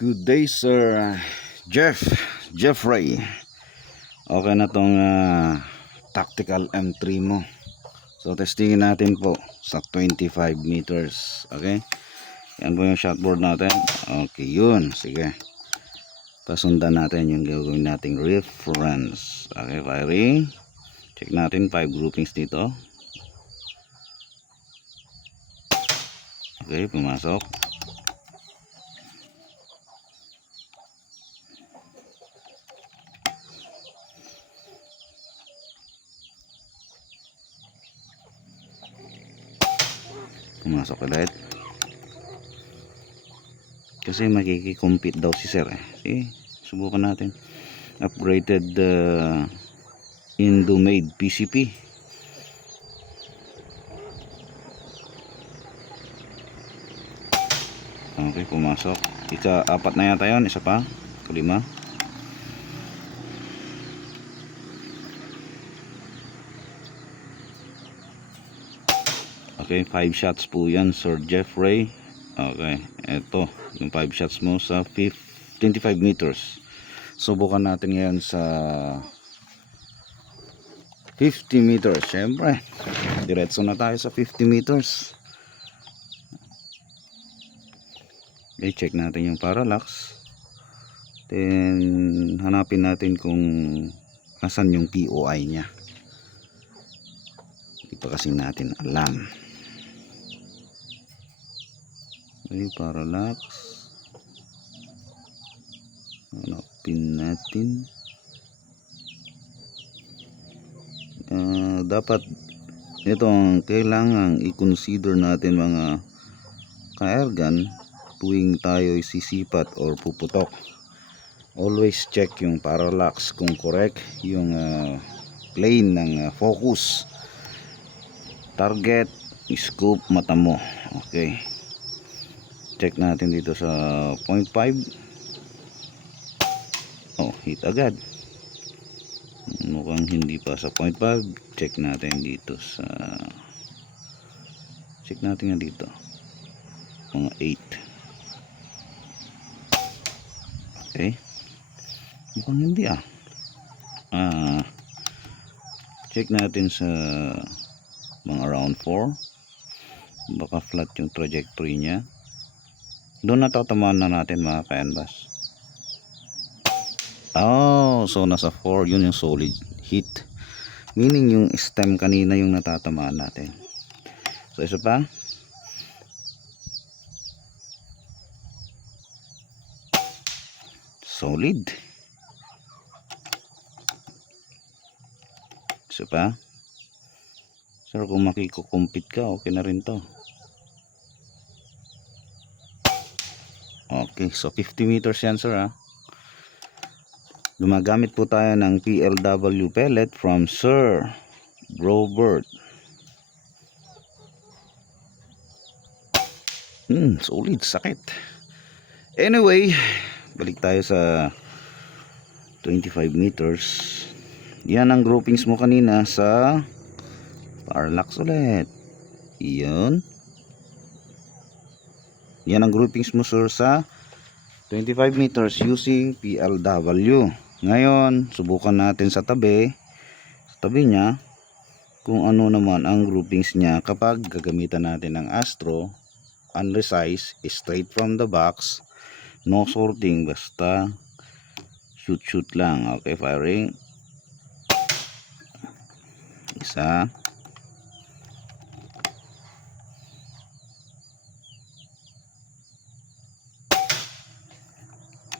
Good day, Sir Jeffrey. Okay na tong tactical M3 mo. So testingin natin po sa 25 meters. Okay, yan po yung shotboard natin. Okay, yun, sige, pasundan natin yung gagawin nating reference. Okay, firing. Check natin 5 groupings dito. Okay, pumasok. Pumasok ulit. Kasi makiki-compete daw si sir eh. Sige, subukan natin. Upgraded Indo-made PCP. Okay, pumasok. Ika-apat na yata yun. Isa pa. Kalima. Okay, 5 shots po yan, Sir Jeffrey. Okay, eto yung 5 shots mo sa 25 meters. Subukan natin ngayon sa 50 meters. Siyempre, diretso na tayo sa 50 meters. Okay, check natin yung parallax. Then hanapin natin kung asan yung POI nya. Hindi pa kasi natin alam. Okay, parallax. Hanapin natin. Dapat ito ang kailangang i-consider natin mga ka-airgun tuwing tayo sisipat or puputok. Always check yung parallax kung correct yung plane ng focus, target, scope, mata mo. Okay, check natin dito sa 0.5. oh, hit agad. Mukhang hindi pa sa 0.5. Check natin dito sa nga dito mga 8. Okay, mukhang hindi check natin sa mga around 4. Baka flat yung trajectory nya. Doon natatamaan na natin mga ka-canvas. Oh, so nasa 4. Yun yung solid hit, meaning yung stem kanina yung natatamaan natin. So isa pa. Solid. Isa pa. Sir, kung makiko-compete ka, okay na rin to. Okay, so 50 meters yan, sir. Gumagamit po tayo ng PLW pellet from Sir Robert. Solid, sakit. Anyway, balik tayo sa 25 meters. Yan ang groupings mo kanina sa parallax ulit. Yan ang groupings mo, sir, sa 25 meters using PLW. Ngayon, subukan natin sa tabi niya kung ano naman ang groupings niya kapag gagamitan natin ng Astro unresized, straight from the box, no sorting, basta shoot lang. Okay, firing. Isa.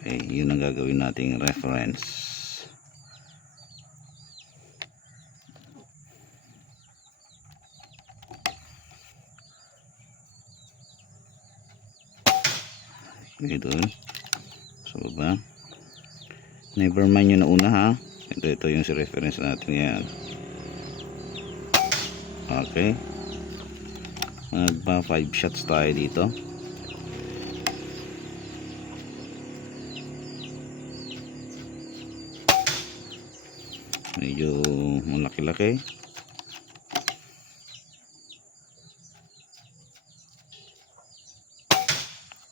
Okay, yun ang gagawin nating reference. Okay, doon. So, ba? Never mind yung nauna, ha? Ito yung si reference natin yan. Okay. Magpa 5 shots tayo dito. Medyo malaki-laki.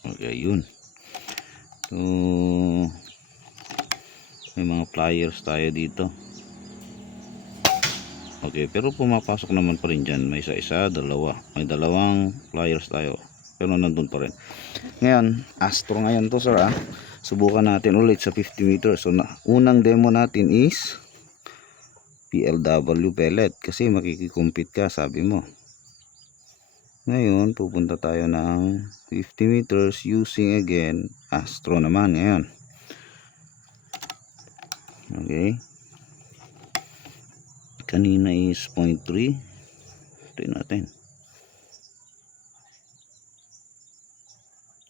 Okay, yun. So may mga pliers tayo dito. Okay, pero pumapasok naman pa rin dyan. May isa-isa, dalawa. May dalawang pliers tayo. Pero nandun pa rin. Ngayon, Astro ngayon to sir ah. Subukan natin ulit sa 50 meters. So unang demo natin is PLW pellet. Kasi makikikompete ka, sabi mo. Ngayon, pupunta tayo ng 50 meters using again Astro naman ngayon. Okay. Kanina is 0.3. Ito natin.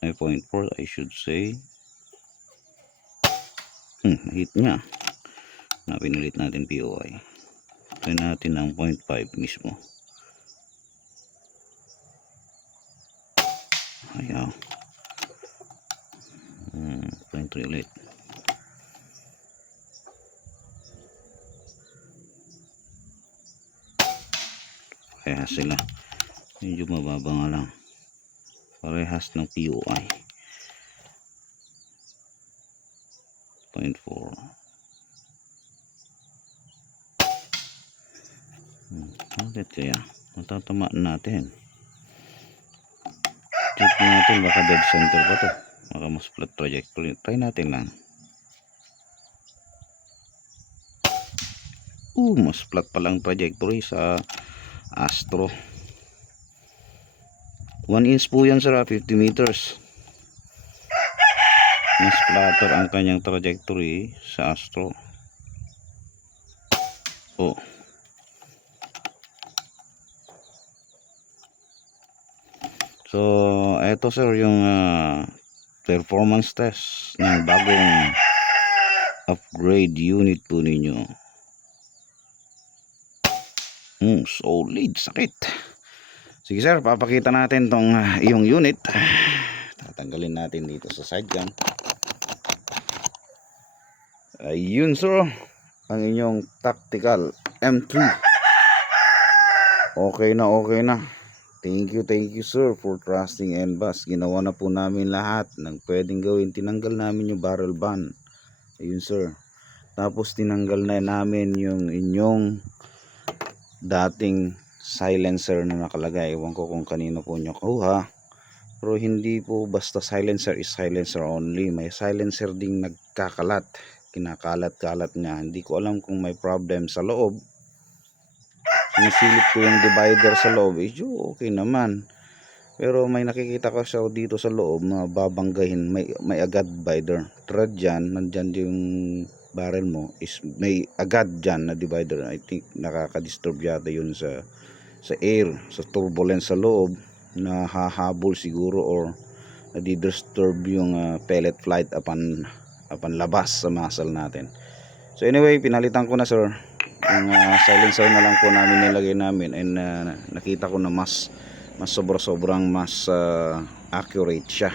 Ay 0.4 I should say. Hit niya. Pinilit natin POI. Try natin ng 0.5 mismo. Ayaw. 0.3 ulit. Parehas sila. Medyo mababa nga lang. Parehas ng POI. 0.4. Bakit kaya? Matatamaan natin. Check natin baka dead center pa to. Baka mas flat trajectory. Try natin lang. Mas flat pa lang trajectory sa Astro. 1 inch po yan sir, 50 meters. Mas flatter ang kanyang trajectory sa Astro. So eto sir yung performance test ng bagong upgrade unit po ninyo. Solid, sakit. Sige sir, papakita natin tong iyong unit. Tatanggalin natin dito sa side gun. Ayun sir, ang inyong tactical M3. Okay na, okay na. Thank you sir for trusting NBAS. Ginawa na po namin lahat ng pwedeng gawin. Tinanggal namin yung barrel band. Ayun sir. Tapos tinanggal na namin yung inyong dating silencer na nakalagay. Ewan ko kung kanino po nyo kuha. Pero hindi po basta silencer is silencer only. May silencer ding nagkakalat. Kinakalat-kalat niya. Hindi ko alam kung may problem sa loob. Sinisilip ko yung divider sa loob. Okay naman. Pero may nakikita ko siya dito sa loob na babanggahin. May agad divider. Thread dyan. Nandyan yung barrel mo. May agad dyan na divider. I think nakaka-disturb yata yun sa air. Sa turbulence sa loob. Na hahabol siguro or nadi-disturb yung pellet flight upon labas sa muscle natin. So anyway, pinalitan ko na sir. Yung silencer na lang po namin nilagay namin and nakita ko na mas sobrang mas accurate siya.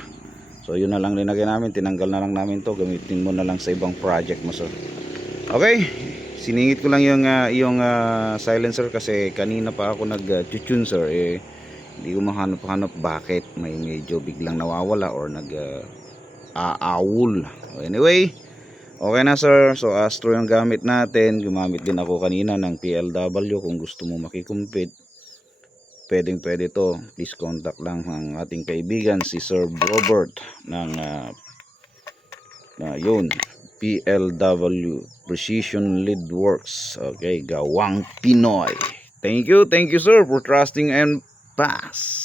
So yun na lang linagay namin, tinanggal na lang namin to, gamitin mo na lang sa ibang project mo sir. Okay, siningit ko lang yung silencer kasi kanina pa ako nag-tune sir, hindi ko mahanap bakit may medyo biglang nawawala or aawul. Anyway, okay na sir. So Astro yung gamit natin. Gumamit din ako kanina ng PLW. Kung gusto mo makikompete, pwede to. Please contact lang ang ating kaibigan si Sir Robert ng yun, PLW Precision Lead Works. Okay, Gawang Pinoy. Thank you sir for trusting and pass.